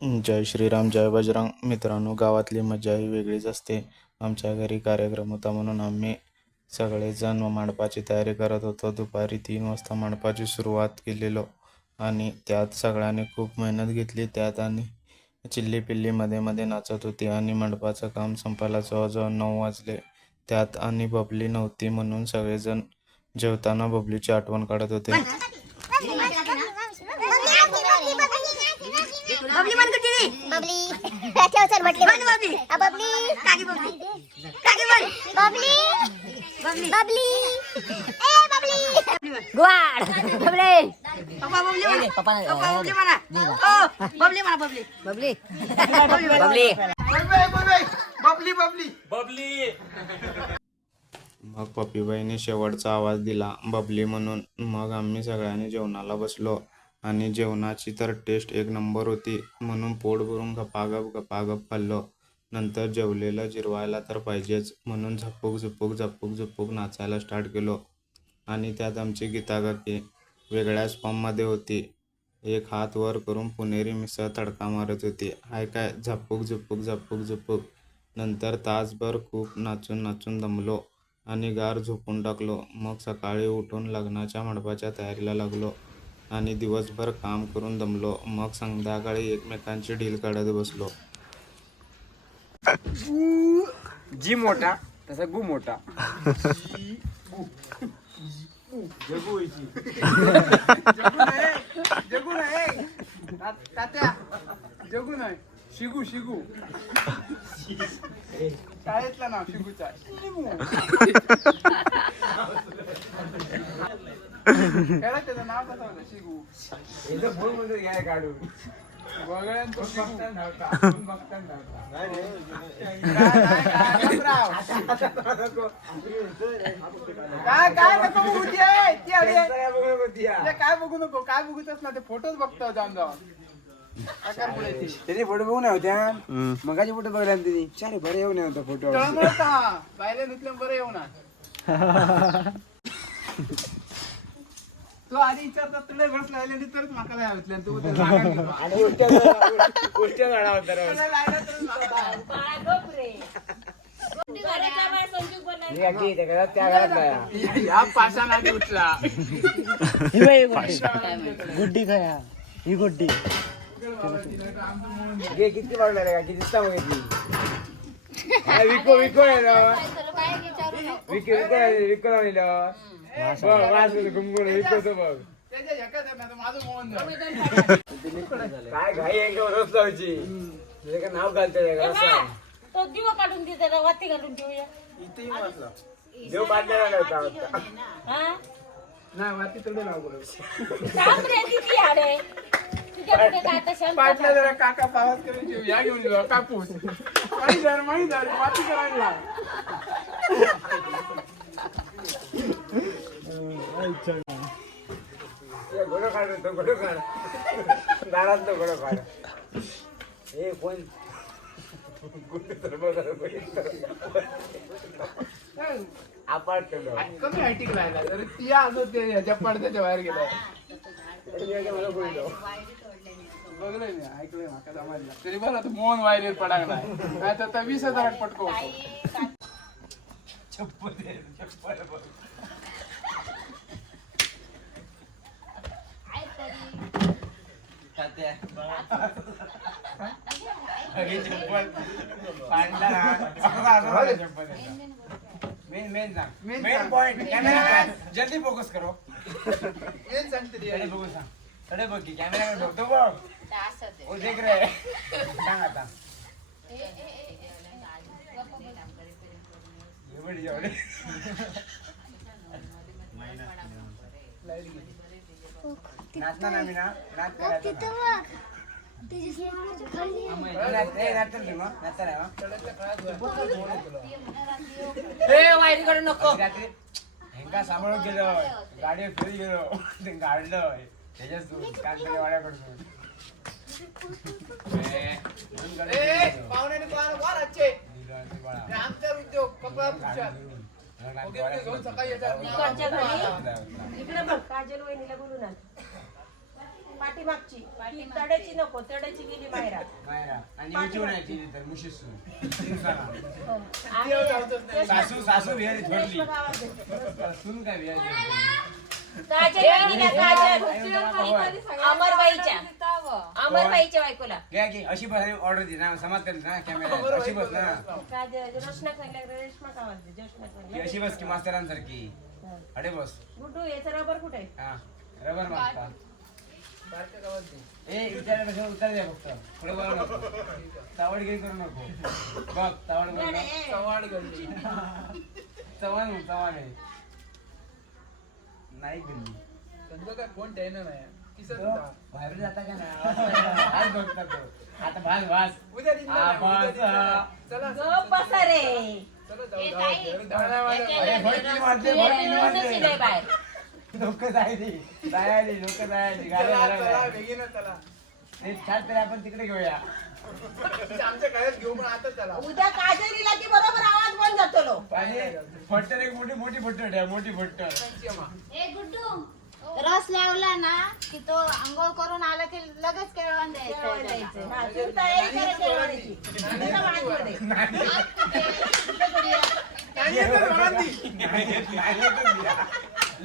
जय श्रीराम जय बजरंग. मित्रांनो गावातली मजा ही वेगळीच असते. आमच्या घरी कार्यक्रम होता म्हणून आम्ही सगळेजण मांडपाची तयारी करत होतो. दुपारी तीन वाजता मांडपाची सुरुवात केलेलो आणि त्यात सगळ्यांनी खूप मेहनत घेतली. त्यात आणि चिल्ली पिल्ली मध्ये मध्ये नाचत होती आणि मंडपाचं काम संपायला जवळजवळ नऊ वाजले. त्यात आणि बबली नव्हती म्हणून सगळेजण जेवताना बबलीची आठवण काढत होते. बबली मन करते रे बबली. ठेव चल म्हटली मन बबली. आ, बबली. काकी बबली. काकी मन बबली. बबली. बबली. ए बबली. गुवाड बबली. पप्पा बबली म्हणा. पप्पा बबली म्हणा. ओ बबली म्हणा बबली. बबली बबली. बबली. मग पप्पीबाईने शेवटचा आवाज दिला बबली म्हणून. मग आम्ही सगळ्यांनी जेवणाला बसलो. आणि जेवणाची तर टेस्ट एक नंबर होती. म्हणून पोट भरून गपागप गपागप खाल्लो. नंतर जेवलेलं जिरवायला तर पाहिजेच. म्हणून झपूक झुपूक झपूक झपूक नाचायला स्टार्ट केलो. आणि त्यात आमची गीता काकी वेगळ्याच फॉर्ममध्ये होती. एक हात वर करून पुणेरी मिसळ तडका मारत होती. हाय काय? झपूक झपूक झपूक झुपूक. नंतर तासभर खूप नाचून नाचून दमलो आणि गार झोपून टाकलो. मग सकाळी उठून लग्नाच्या मंडपाच्या तयारीला लागलो. आणि दिवसभर काम करून दमलो. मग संध्याकाळी एकमेकांची ढील काढत बसलो. जी मोठा तसा गु मोठा. जगू नाही तात्या जगू नाही शिगू शिगू. शाळेतला नाव शिगूचा. त्याचं नाव कसं होतं शिगू काढून वगळ्यांचं शिगू काय काय नको बघू ती ती. ते काय बघू नको काय बघूच ना ते फोटोच बघतो जाऊन जाऊन काय कर पुढे ती? त्याने फोटो बघून होत्या मगाचे फोटो बघला ना त्यांनी चार बरे येऊन होता फोटो तळमळत हा. बाहेर धुतल्या बरं येऊ ना तू आधी विचारतात तुला तरच माका तू ते जागा घेतो. आणि उलट्या उलट्या झाडा. तुला तरच माका. ही त्या घरात त्या घरात नाही. या पाषाण आधी उठला. गुड्डी खाया. ही गुड्डी. घे किती मागणार आहे? का किती दिसता हा, विको विको आहे ना. विको विको विको काय घाई आहे का रस लावायची तुझं काय नाव रस्सा? तो दिवा काढून दे जरा वाती घालून ठेवूया. देव बांधलेला नव्हता आता. हा? नाही वाटी तेवढं नाव बोलव. थांब रे किती आडे तुझ्या पुढे काय आता शांत पाटला जरा काका पावास करून ठेवू या घेऊन जाऊ कापूस. माही धर माही धर वाटी करायला लाव. ये तो हे कोण आपाट कमी हायटिक राहिला जर ती आज होते ह्याच्या पडद्याच्या बाहेर गेला तरी मला बोललो. बघलंय मी ऐकलंय माका तरी बरं तू मोहन वायरेल पडाक नाही तर वीस हजारात पटको मेन मेन सांग Main मेन सांग. पॉइंट Main कॅमेरा जल्दी फोकस करो मेन सांगते ती. कडे बघू सांगकडे बघ की कॅमेरा बघतो बघ ओ देख रे सांग आता एवढी जेवढी नाचना ना मी ना? नाच करायचं ना. नाच- ए, नाचतं ना मग? ए वाईट करू नको रात्री हेंगा सांभाळून गेलो. गाडीवर फिरी गेलो. ते गाडलं त्याच्यातून कांदे वाड्या करतो ए, पाहुण्याने आमचा उद्योग कपडा पुढच्या. इकडच्या घरी इकडे बघ काजल वहिनीला बोलून आण. पाठीमागची. ती तड्याची नको तड्याची गेली मायरा. मायरा. आणि उंची उडायची तर मुशीस आणि सासू सासू बिहारी थोडली. रेश्मा गावात देते. सुन काय बिहारी काजल वहिनीला काजल अमरबाईच्या. अमरबाईच्या बायकोला. घ्या की अशी बस ऑर्डर दे ना समाज करेल ना कॅमेरा अशी बस ना. काजल रोशना खायला रेश्मा गावात दे जोशना की खायला अशी बस की मास्तरांसारखी. अडे बस. गुड्डू याचा रबर कुठे आहे? हा रबर मागता ए विचारायला उत्तर द्या फक्त. पुढे बोला नको. चावडगिरी करू नको. बघ चावड चव्हाण बोल, चव्हाण आहे. नाही गल्ली त्यांचं काय फोन ठेवणं नाही किसन तो बाहेर जाता का नाही? हात बघता तो. आता भास भास उद्या. चला गप बसा रे. चला जाऊ. अरे बाहेर. लोक जायली जायली लोक जायली गाड्या चला चला भरायला. बेगीनं चला छात तरी आपण तिकडे घेऊया आमच्या घेऊ पण आता चला उद्या काजलीला की बरोबर आवाज बंद जातो लो आणि फट्टर एक मोठी मोठी फट्टर ठेवा मोठी फट्टर ए गुड्डू रस लावला ना की तो आंघोळ करून आला की लगेच केळवण द्यायचं हा, तू तयारी जेवणाची. तुला हा हा? नाही. हा?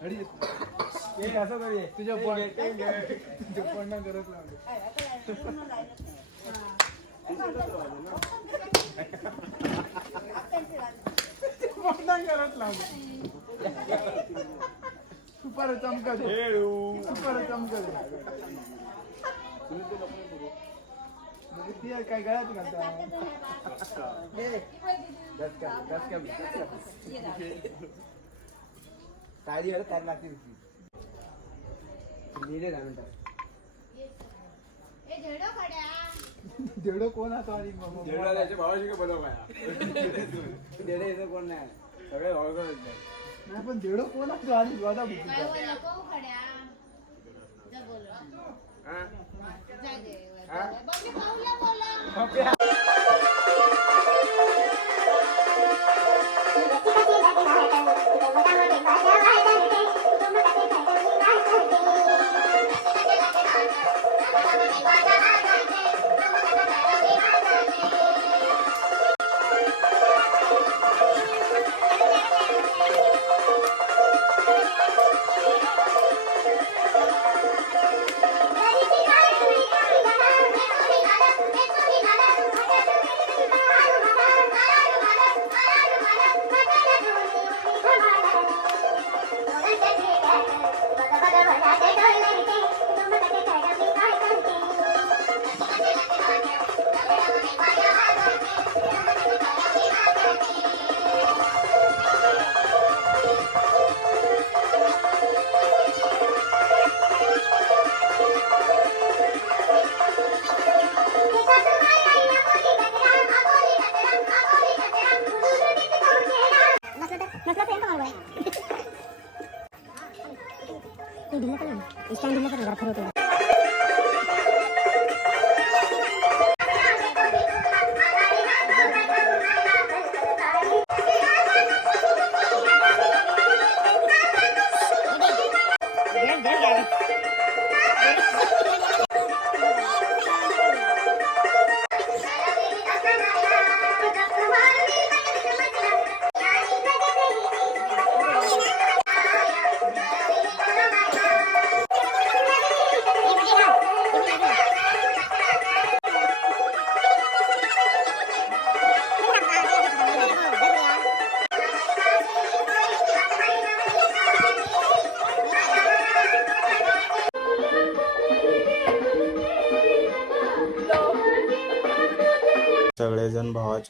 झेडो खड्या जेवढं कोण असं आणि मग- जेवढा त्याच्या भावाशी का बोलव काय देडे इथं कोण नाही. सगळे भाऊ नाही पण जेवढं कोण असतो आणि द्वादा काय बुद्धी बोलला को खड्या जा बोल जा दे. बघ पाऊला बोला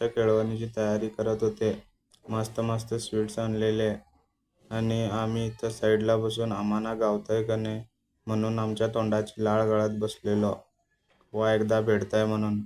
आमच्या केळवणीची तयारी करत होते. मस्त मस्त स्वीट्स आणलेले. आणि आम्ही इथं साईडला बसून आम्हाला गावतंय का नाही म्हणून आमच्या तोंडाची लाळ गळत बसलेलो. वा एकदा भेटताय म्हणून.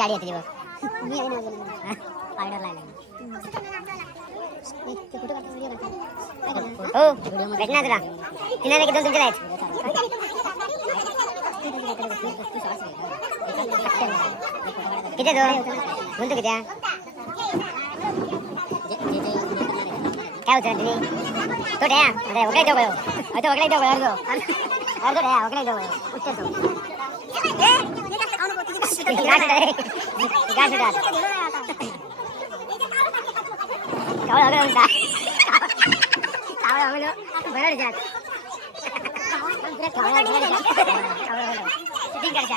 राजेश ना गाडी येते बघ मी पायडर लायला हो भेटणार तुला किनारे की दोन तुमचे आहेत किती दोन बोलतो किती आहे? काय होतं तुम्ही तो ठ्या अरे वगळे देऊ गयो अरे वगळे देऊ गयो अर्धो अर्धो ठ्या वगळे देऊ गयो उठते तो গাছ গাছ। কাওয়া হবে না কাওয়া হবে না বেড়ে ঠিক আছে।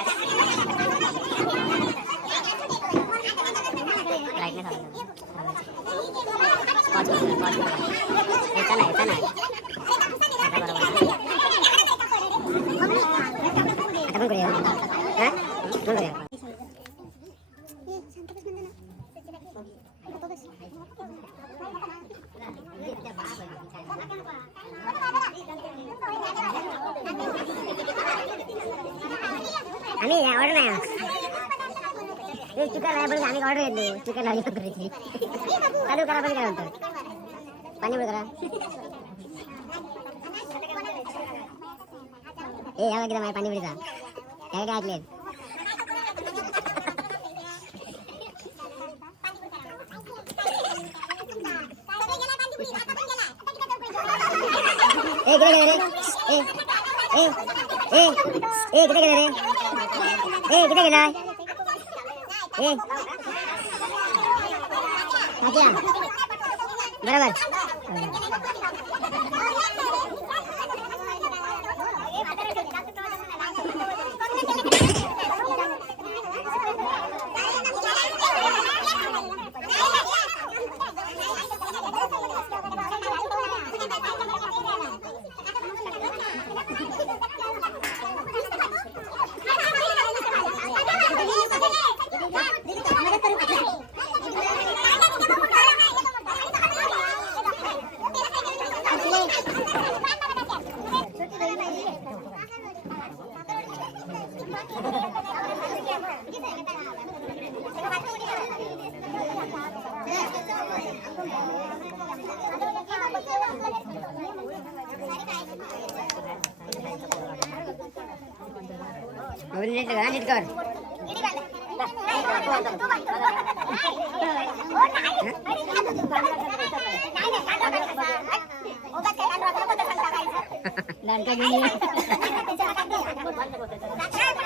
ऑर्डर घेतली चिकन लावली पण करायची चालू करा पण काय म्हणतो पाणी पण करा ए यावं किती माझ्या पाणी पिढीचा काय काय ऐकले ए किती गेले रे? ए ए ए ए मोबाईल नीट कर नीट कर लाडका घेऊन ये. थोडं तुझं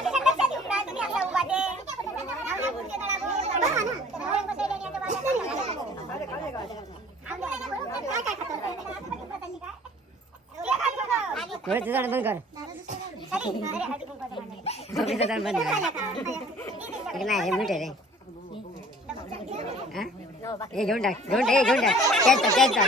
बंद कर बंद कर नाही हे मीठ आहे रे हे घेऊन टाक घेऊन टाक घेऊन टाक त्याच टाक त्याच टाक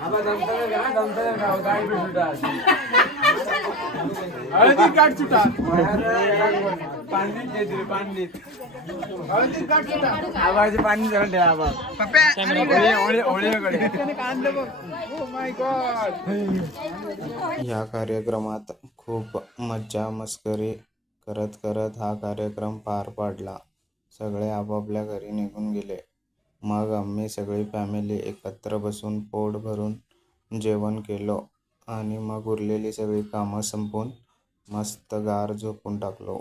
आबा जमतं का जमतं का गाडी भेटतात हळदी काट सुटा. आबाचे पाणी जवळ ठेवा आबा ओळे ओळे ओळेकडे त्याने कांदे बघ. ओ माय गॉड ह्या कार्यक्रमात खूप मज्जा मस्करी करत करत हा कार्यक्रम पार पाडला. सगळे आपापल्या घरी निघून गेले. मग आम्ही सगळी फॅमिली एकत्र बसून पोट भरून जेवण केलं आणि मग उरलेली सगळी कामं संपवून मस्त गार झोपून टाकलो